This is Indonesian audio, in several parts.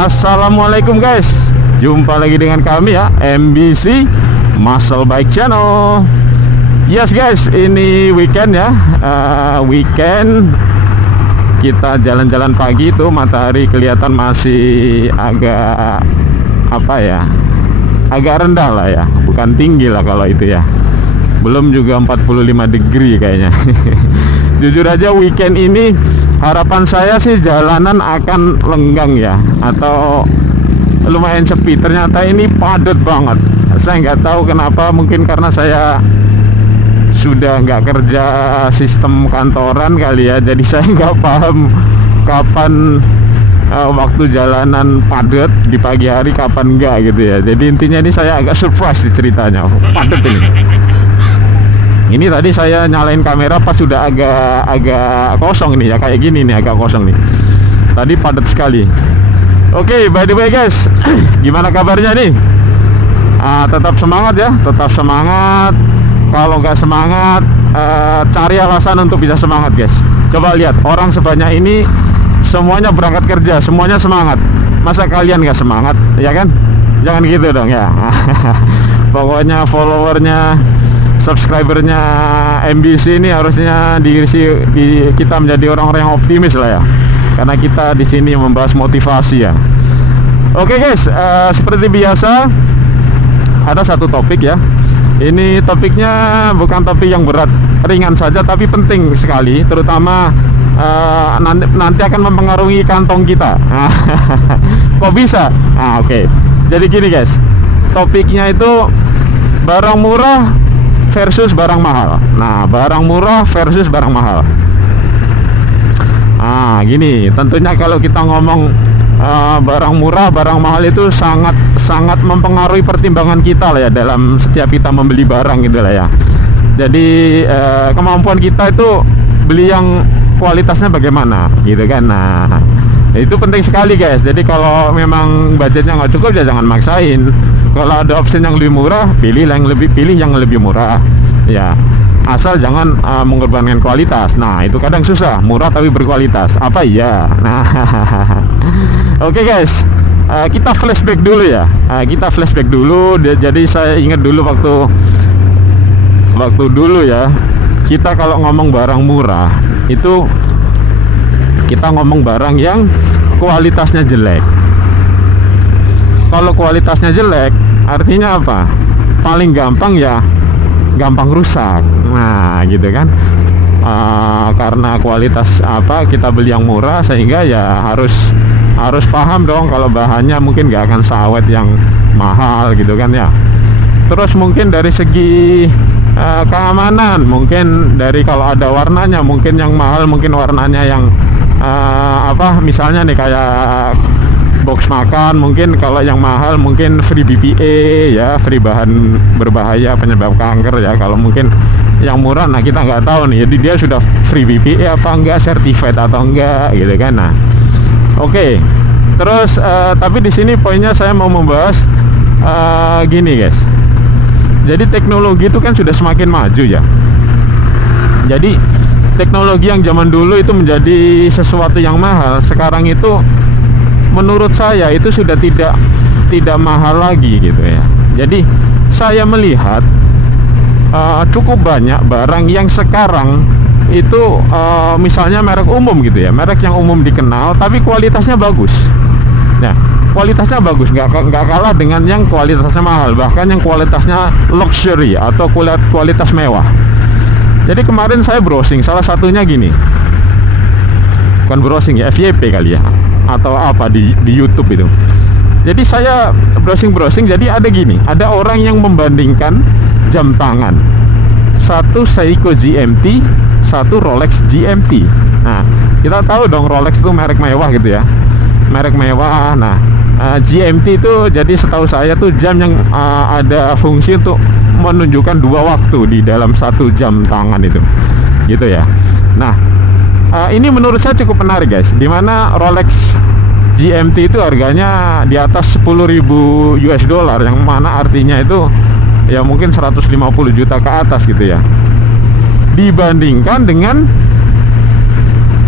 Assalamualaikum guys, jumpa lagi dengan kami ya, MBC Muscle Bike Channel. Yes guys, ini weekend ya, weekend kita jalan-jalan pagi tuh, matahari kelihatan masih agak apa ya, agak rendah lah ya, bukan tinggi lah kalau itu ya, belum juga 45 degree kayaknya. Jujur aja weekend ini harapan saya sih jalanan akan lenggang ya, atau lumayan sepi. Ternyata ini padat banget. Saya nggak tahu kenapa, mungkin karena saya sudah nggak kerja sistem kantoran kali ya, jadi saya nggak paham kapan waktu jalanan padat di pagi hari, kapan enggak gitu ya. Jadi intinya ini saya agak surprise di ceritanya. Padat ini. Ini tadi saya nyalain kamera pas sudah agak kosong nih ya, kayak gini nih, agak kosong nih. Tadi padat sekali. Oke, by the way guys, gimana kabarnya nih? Tetap semangat ya, tetap semangat. Kalau nggak semangat, cari alasan untuk bisa semangat guys. Coba lihat, orang sebanyak ini semuanya berangkat kerja, semuanya semangat. Masa kalian nggak semangat, ya kan? Jangan gitu dong ya. Pokoknya followernya, subscribernya MBC ini harusnya kita menjadi orang-orang yang optimis lah ya, karena kita di sini membahas motivasi ya. Oke guys, seperti biasa ada satu topik ya. Ini topiknya bukan topik yang berat, ringan saja tapi penting sekali, terutama nanti akan mempengaruhi kantong kita. Kok bisa? Oke. Jadi gini guys, topiknya itu barang murah versus barang mahal. Nah, barang murah versus barang mahal. Gini, tentunya kalau kita ngomong barang murah, barang mahal itu sangat mempengaruhi pertimbangan kita lah ya, dalam setiap kita membeli barang gitu lah ya. Jadi kemampuan kita itu beli yang kualitasnya bagaimana gitu kan. Nah, itu penting sekali guys. Jadi kalau memang budgetnya nggak cukup ya jangan maksain. Kalau ada opsi yang lebih murah, pilih yang lebih murah ya, asal jangan mengorbankan kualitas. Nah, itu kadang susah, murah tapi berkualitas, apa iya. Nah, oke guys, kita flashback dulu ya. Jadi saya ingat dulu waktu dulu ya, kita kalau ngomong barang murah itu kita ngomong barang yang kualitasnya jelek. Kalau kualitasnya jelek, artinya apa? Paling gampang ya, gampang rusak. Nah, gitu kan. Karena kualitas kita beli yang murah, sehingga ya harus paham dong kalau bahannya mungkin nggak akan seawet yang mahal gitu kan ya. Terus mungkin dari segi keamanan, mungkin dari kalau ada warnanya, mungkin yang mahal mungkin warnanya yang misalnya nih kayak box makan, mungkin kalau yang mahal mungkin free BPA ya, free bahan berbahaya penyebab kanker ya. Kalau mungkin yang murah, nah kita nggak tahu nih, jadi dia sudah free BPA apa enggak, certified atau enggak gitu kan. Nah, oke. Terus tapi di sini poinnya saya mau membahas gini guys. Jadi teknologi itu kan sudah semakin maju ya. Jadi teknologi yang zaman dulu itu menjadi sesuatu yang mahal, sekarang itu menurut saya itu sudah tidak mahal lagi gitu ya. Jadi saya melihat cukup banyak barang yang sekarang itu misalnya merek umum gitu ya, merek yang umum dikenal tapi kualitasnya bagus. Nah, kualitasnya bagus, nggak kalah dengan yang kualitasnya mahal, bahkan yang kualitasnya luxury atau kualitas mewah. Jadi kemarin saya browsing, salah satunya gini, bukan browsing ya, FYP kali ya, atau apa di YouTube itu. Jadi saya browsing, jadi ada gini, ada orang yang membandingkan jam tangan, satu Seiko GMT, satu Rolex GMT. Nah, kita tahu dong Rolex itu merek mewah gitu ya, merek mewah. Nah, GMT itu jadi setahu saya tuh jam yang ada fungsi untuk menunjukkan 2 waktu di dalam 1 jam tangan itu, gitu ya. Nah, ini menurut saya cukup menarik guys, dimana Rolex GMT itu harganya di atas 10.000 US dollar, yang mana artinya itu ya mungkin 150 juta ke atas gitu ya, dibandingkan dengan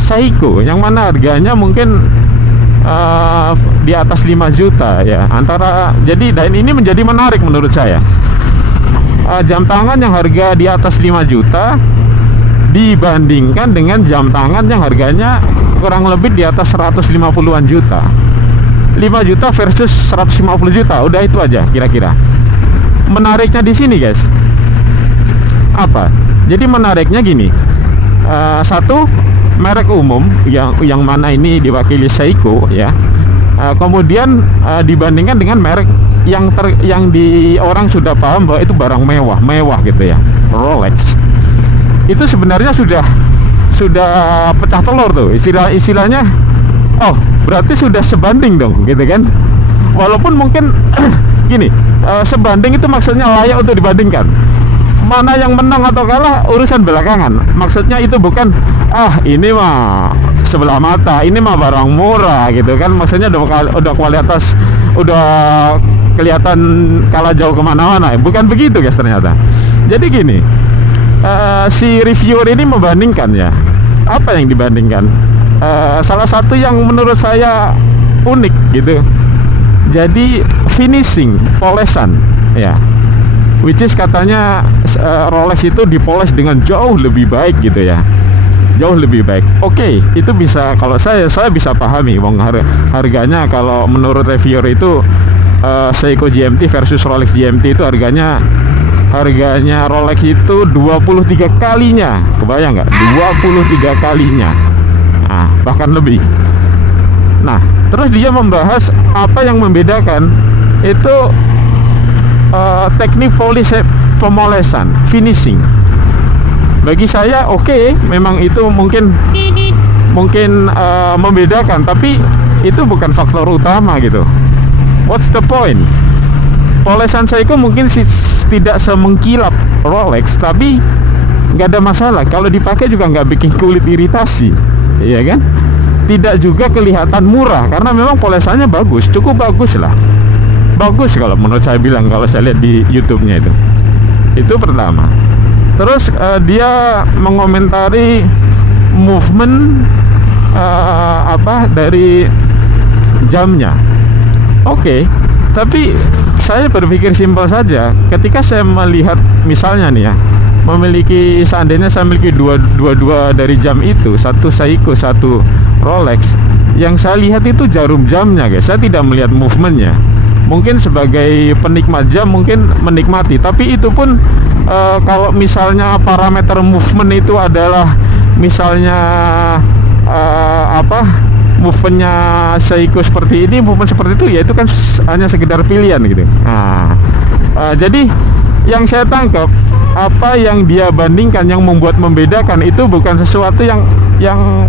Seiko yang mana harganya mungkin di atas 5 juta ya. Jadi dan ini menjadi menarik menurut saya. Jam tangan yang harga di atas 5 juta dibandingkan dengan jam tangan yang harganya kurang lebih di atas 150-an juta. 5 juta versus 150 juta, udah itu aja kira-kira. Menariknya di sini guys, apa? Jadi menariknya gini, satu, merek umum yang mana ini diwakili Seiko ya. Kemudian dibandingkan dengan merek yang di orang sudah paham bahwa itu barang mewah gitu ya, Rolex. Itu sebenarnya sudah pecah telur tuh istilahnya. Oh, berarti sudah sebanding dong gitu kan. Walaupun mungkin gini, sebanding itu maksudnya layak untuk dibandingkan. Mana yang menang atau kalah urusan belakangan. Maksudnya itu bukan ini mah sebelah mata, ini mah barang murah gitu kan. Maksudnya udah kualitas, udah kelihatan kalah jauh kemana-mana. Bukan begitu guys ternyata. Jadi gini, si reviewer ini membandingkan ya. Apa yang dibandingkan? Salah satu yang menurut saya unik gitu. Jadi finishing, polesan ya. Which is katanya Rolex itu dipoles dengan jauh lebih baik gitu ya. Jauh lebih baik. Oke, itu bisa, kalau saya bisa pahami bang, harganya kalau menurut reviewer itu Seiko GMT versus Rolex GMT itu harganya Rolex itu 23 kalinya. Kebayang nggak? 23 kalinya. Nah, bahkan lebih. Nah, terus dia membahas apa yang membedakan itu teknik pemolesan, finishing. Bagi saya oke, memang itu mungkin membedakan, tapi itu bukan faktor utama gitu. What's the point? Polesan Seiko mungkin tidak semengkilap Rolex, tapi nggak ada masalah. Kalau dipakai juga nggak bikin kulit iritasi, ya kan? Tidak juga kelihatan murah karena memang polesannya bagus, cukup bagus lah. Bagus kalau menurut saya bilang, kalau saya lihat di YouTube-nya itu pertama. Terus dia mengomentari movement dari jamnya. Oke, tapi saya berpikir simpel saja. Ketika saya melihat misalnya nih ya, seandainya saya memiliki dua dari jam itu, satu Seiko, satu Rolex, yang saya lihat itu jarum jamnya guys. Saya tidak melihat movementnya. Mungkin sebagai penikmat jam mungkin menikmati, tapi itu pun kalau misalnya parameter movement itu adalah misalnya movementnya Seiko seperti ini, movement seperti itu, ya itu kan hanya sekedar pilihan gitu. Nah, jadi yang saya tangkap, apa yang dia bandingkan, yang membedakan itu bukan sesuatu yang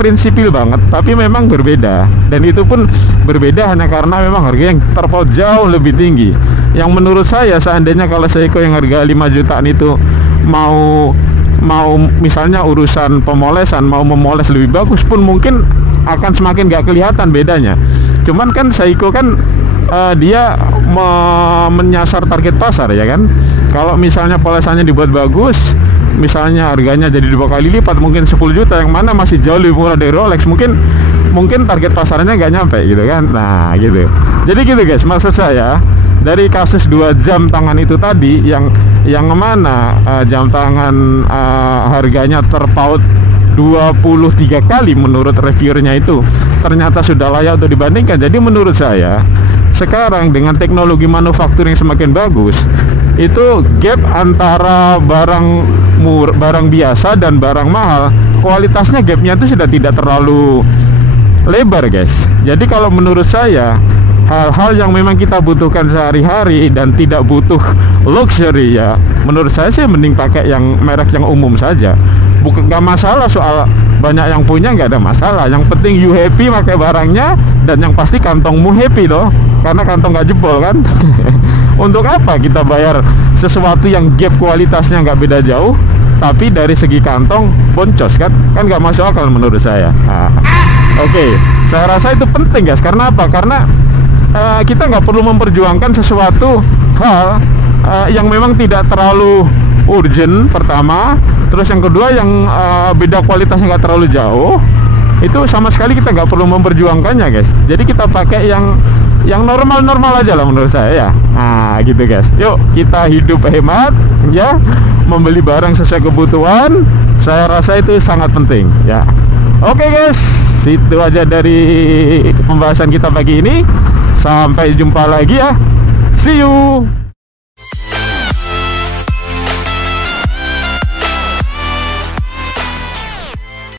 prinsipil banget, tapi memang berbeda. Dan itu pun berbeda hanya karena memang harga yang terpaut jauh lebih tinggi. Yang menurut saya, seandainya kalau Seiko yang harga 5 jutaan itu mau misalnya urusan pemolesan, mau memoles lebih bagus pun mungkin akan semakin gak kelihatan bedanya. Cuman kan Seiko kan dia menyasar target pasar ya kan. Kalau misalnya polesannya dibuat bagus, misalnya harganya jadi 2 kali lipat, mungkin 10 juta, yang mana masih jauh lebih murah dari Rolex, mungkin target pasarnya nggak nyampe gitu kan. Nah gitu. Jadi gitu guys, maksud saya dari kasus 2 jam tangan itu tadi, yang mana jam tangan harganya terpaut 23 kali menurut reviewernya itu ternyata sudah layak untuk dibandingkan. Jadi menurut saya sekarang dengan teknologi manufaktur yang semakin bagus, itu gap antara barang biasa dan barang mahal, kualitasnya gapnya itu sudah tidak terlalu lebar guys. Jadi kalau menurut saya, hal-hal yang memang kita butuhkan sehari-hari dan tidak butuh luxury ya, menurut saya sih mending pakai yang merek yang umum saja. Bukan, gak masalah soal banyak yang punya, nggak ada masalah. Yang penting you happy pakai barangnya, dan yang pasti kantongmu happy loh, karena kantong nggak jebol kan. Untuk apa kita bayar sesuatu yang gap kualitasnya nggak beda jauh, tapi dari segi kantong boncos kan nggak masuk akal menurut saya. Nah, oke, saya rasa itu penting guys. Karena apa? Karena kita nggak perlu memperjuangkan sesuatu hal yang memang tidak terlalu urgent pertama. Terus yang kedua, yang beda kualitasnya nggak terlalu jauh. itu sama sekali kita nggak perlu memperjuangkannya guys. Jadi kita pakai yang normal-normal aja lah menurut saya ya. Nah gitu guys, yuk kita hidup hemat ya, membeli barang sesuai kebutuhan. Saya rasa itu sangat penting ya. Oke guys, itu aja dari pembahasan kita pagi ini. Sampai jumpa lagi ya. See you.